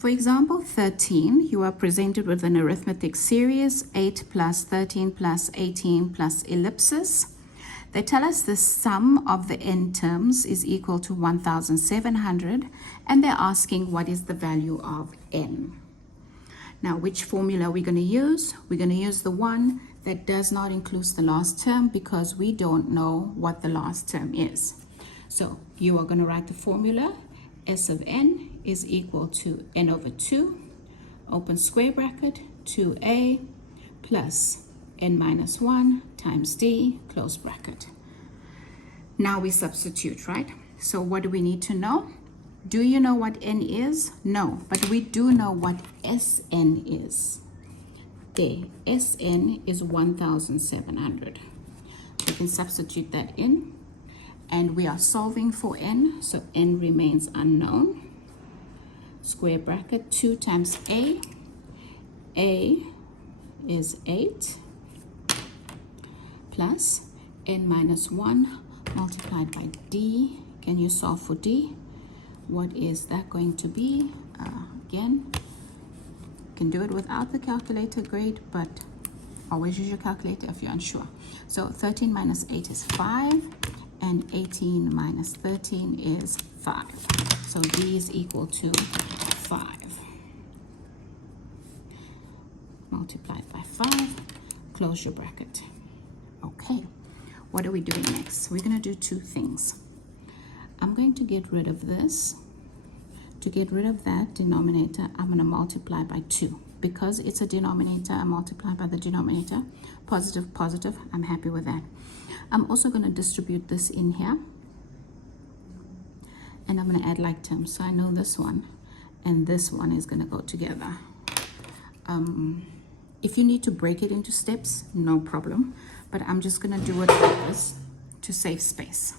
For example 13, you are presented with an arithmetic series 8 plus 13 plus 18 plus ellipsis. They tell us the sum of the n terms is equal to 1,700, and they're asking what is the value of n. Now, which formula are we going to use? We're going to use the one that does not include the last term because we don't know what the last term is. So you are going to write the formula. S of n is equal to n over 2, open square bracket, 2a plus n minus 1 times d, close bracket. Now we substitute, right? So what do we need to know? Do you know what n is? No, but we do know what Sn is. There, Sn is 1,700. We can substitute that in, and we are solving for n, so n remains unknown. Square bracket, 2 times a is 8, plus n minus 1 multiplied by d. Can you solve for d? What is that going to be? Again, you can do it without the calculator, great, but always use your calculator if you're unsure. So 13 minus 8 is 5, and 18 minus 13 is 5. So d is equal to 5. Multiplied by 5, close your bracket. Okay, what are we doing next? We're going to do two things. I'm going to get rid of this. To get rid of that denominator, I'm going to multiply by 2. Because it's a denominator, I multiply by the denominator. Positive, positive, I'm happy with that. I'm also going to distribute this in here. And I'm going to add like terms. So I know this one and this one is going to go together. If you need to break it into steps, no problem. But I'm just going to do it like this to save space.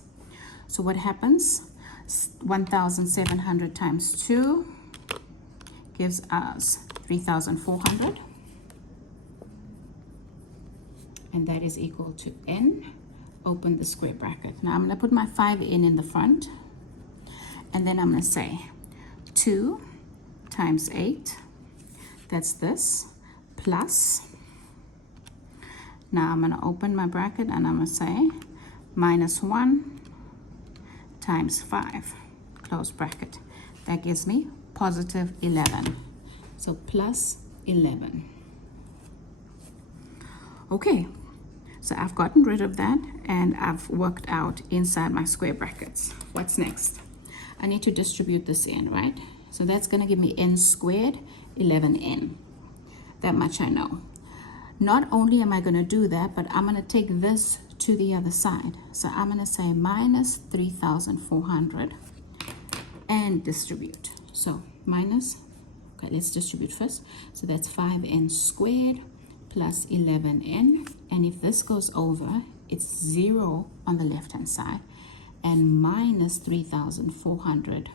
So what happens? 1,700 times 2 gives us 3,400. And that is equal to n. Open the square bracket. Now I'm going to put my 5 in the front. And then I'm going to say 2 times 8. That's this. Plus. Now I'm going to open my bracket and I'm going to say minus 1 times 5, close bracket. That gives me positive 11. So plus 11. Okay, so I've gotten rid of that and I've worked out inside my square brackets. What's next? I need to distribute this in, right? So that's going to give me n squared, 11n. That much I know. Not only am I going to do that, but I'm going to take this to the other side. So I'm going to say minus 3,400 and distribute. So minus, okay, let's distribute first. So that's 5n squared plus 11n. And if this goes over, it's 0 on the left-hand side and minus 3,400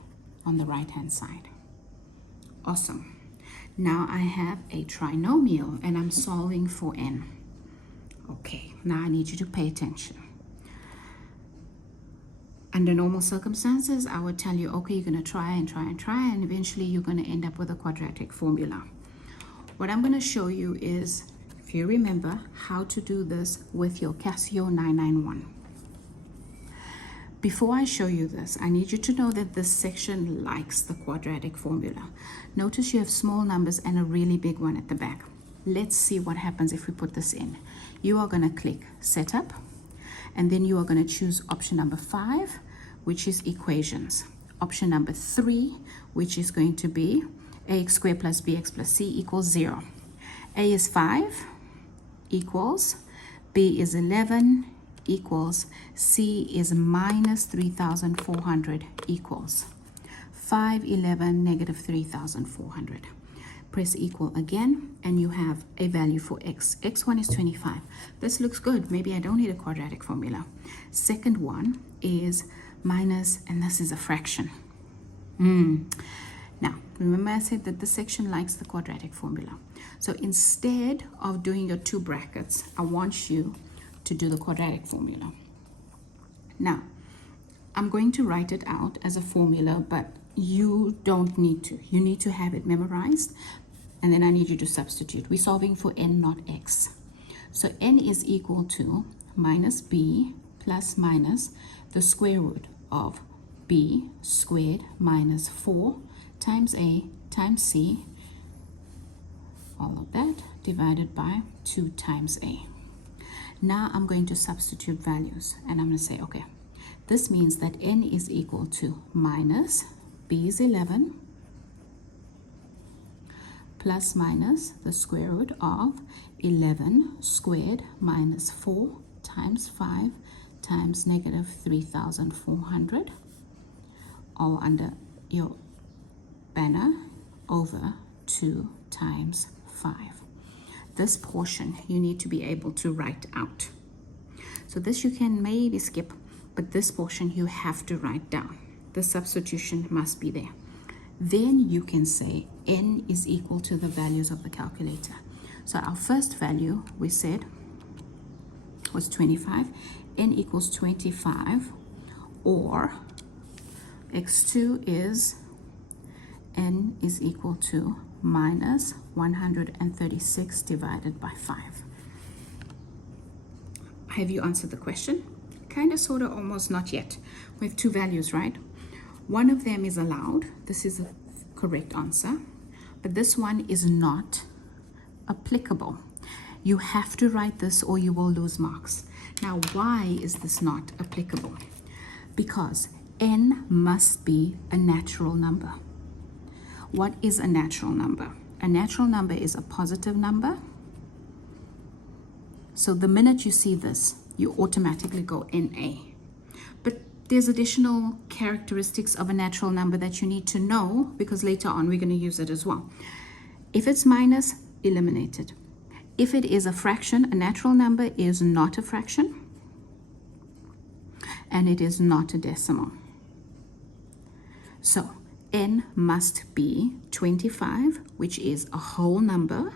on the right-hand side. Awesome. Now I have a trinomial and I'm solving for n. Okay, now I need you to pay attention. Under normal circumstances, I would tell you, okay, you're going to try and try and try, and eventually you're going to end up with a quadratic formula. What I'm going to show you is, if you remember, how to do this with your Casio 991. Before I show you this, I need you to know that this section likes the quadratic formula. Notice you have small numbers and a really big one at the back. Let's see what happens if we put this in. You are going to click Setup, and then you are going to choose option number 5, which is equations. Option number 3, which is going to be ax squared plus bx plus c equals 0. A is 5 equals, b is 11 equals, c is minus 3,400 equals 511 negative 3,400. Press equal again and you have a value for x. x1 is 25. This looks good. Maybe I don't need a quadratic formula. Second one is minus, and this is a fraction. Now, remember I said that this section likes the quadratic formula. So instead of doing your two brackets, I want you to do the quadratic formula. Now, I'm going to write it out as a formula, but you don't need to. You need to have it memorized. And then I need you to substitute. We're solving for n, not x. So n is equal to minus b plus minus the square root of b squared minus 4 times a times c, all of that, divided by 2 times a. Now I'm going to substitute values, and I'm going to say, okay, this means that n is equal to minus b is 11 plus minus the square root of 11 squared minus 4 times 5 times negative 3,400, all under your banner, over 2 times 5. This portion you need to be able to write out. So this you can maybe skip, but this portion you have to write down. The substitution must be there. Then you can say n is equal to the values of the calculator. So our first value we said was 25. N equals 25, or x2 is n is equal to minus 136 divided by 5. Have you answered the question? Kind of, sort of, almost, not yet. We have two values, right? One of them is allowed. This is a correct answer. But this one is not applicable. You have to write this or you will lose marks. Now, why is this not applicable? Because n must be a natural number. What is a natural number? A natural number is a positive number. So the minute you see this, you automatically go NA. But there's additional characteristics of a natural number that you need to know, because later on we're going to use it as well. If it's minus, eliminate it. If it is a fraction, a natural number is not a fraction, and it is not a decimal. So n must be 25, which is a whole number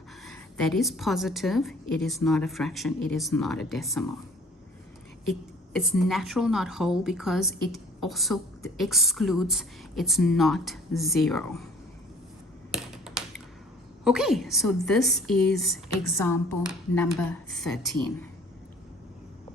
that is positive. It is not a fraction. It is not a decimal. It's natural, not whole, because it also excludes, it's not 0. Okay, so this is example number 13.